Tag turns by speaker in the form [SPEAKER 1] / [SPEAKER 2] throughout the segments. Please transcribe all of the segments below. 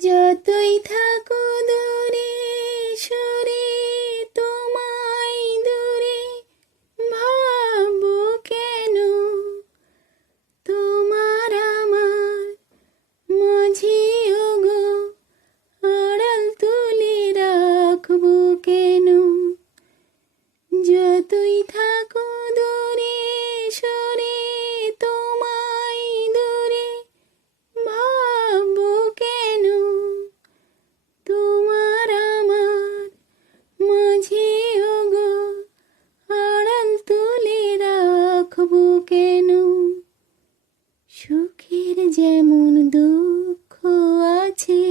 [SPEAKER 1] যতই থাকো দূরে, সরে তোমায় দূরে, ভাবো কেন? তোমার আমার মাঝে গো আড়াল তুলে রাখব কেন? যতই থাকো যেমন দুঃখ আছে,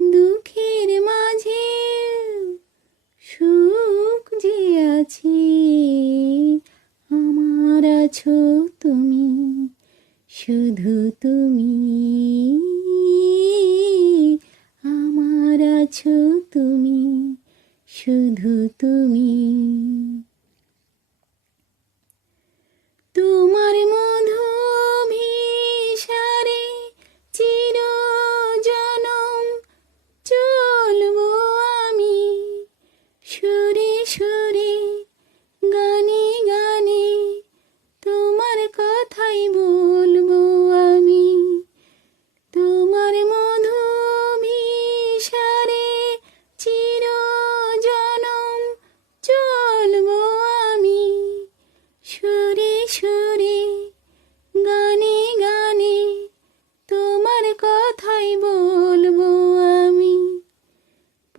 [SPEAKER 1] দুঃখের মাঝে সুখ যে আছে, আমার আছো তুমি, শুধু তুমি। আমার আছো তুমি, শুধু তুমি।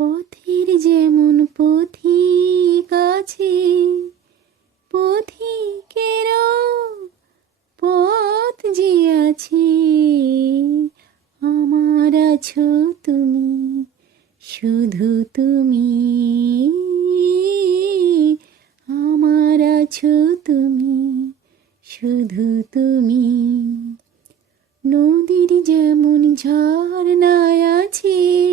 [SPEAKER 1] পথের যেমন পথিক আছে পথিকেরও পথ যে আছে, আমার আছো তুমি, শুধু তুমি, আমার আছো তুমি, শুধু তুমি। নদীর যেমন ঝর্ণায় আছে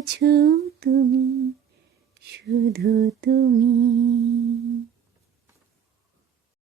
[SPEAKER 1] আছো তুমি শুধু তুমি।